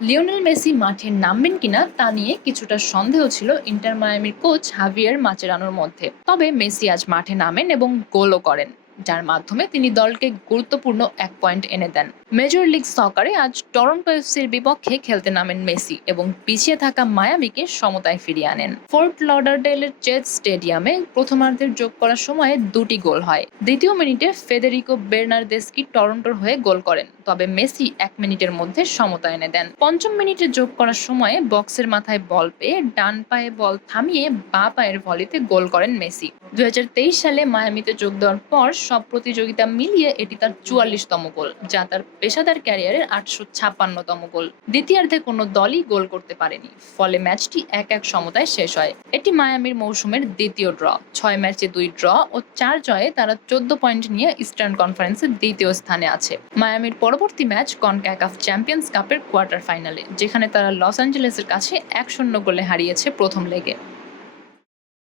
Lionel Messi মাঠে নামবেন কিনা তা নিয়ে কিছুটা সন্দেহ ছিল ইন্টার মায়ামির কোচ হাভিয়ার মাচেরানোর মধ্যে। তবে মেসি আজ মাঠে নামেন এবং গোলও করেন। যার মাধ্যমে তিনি দলকে গুরুত্বপূর্ণ এক পয়েন্ট এনে দেন। মেজর লিগ সকারে আজ টরন্টো এফসির বিপক্ষে খেলতে নামেন মেসি এবং পিছিয়ে থাকা মায়ামিকে সমতায় ফিরিয়ে আনেন। ফোর্ট লডারডেলের চেজ স্টেডিয়ামে প্রথমার্ধের যোগ করার সময়ে দুটি গোল হয়। দ্বিতীয় মিনিটে ফেদেরিকো বের্নার্দেস্কি টরন্টোর হয়ে গোল করেন, তবে মেসি এক মিনিটের মধ্যে সমতা এনে দেন। পঞ্চম মিনিটে যোগ করার সময়ে বক্সের মাথায় বল পেয়ে ডান পায়ে বল থামিয়ে বাঁ পায়ের ভলিতে গোল করেন মেসি। দুই হাজার তেইশ সালে মায়ামিতে যোগ দেওয়ার পর সব প্রতিযোগিতা মিলিয়ে এটি তার চুয়াল্লিশতম গোল, যা তার পেশাদার ক্যারিয়ারের আটশো ছাপ্পান্নতম গোল। দ্বিতীয়ার্ধে কোনো দলই গোল করতে পারেনি, ফলে ম্যাচটি এক এক সমতায় শেষ হয়। এটি মায়ামির মৌসুমের দ্বিতীয় ড্র। ছয় ম্যাচে দুই ড্র ও চার জয়ে তারা চোদ্দ পয়েন্ট নিয়ে ইস্টার্ন কনফারেন্সের দ্বিতীয় স্থানে আছে। মায়ামির পরবর্তী ম্যাচ কনক্যাকাফ চ্যাম্পিয়ন্স কাপের কোয়ার্টার ফাইনালে, যেখানে তারা লস অ্যাঞ্জেলেসের কাছে এক শূন্য গোলে হারিয়েছে প্রথম লেগে।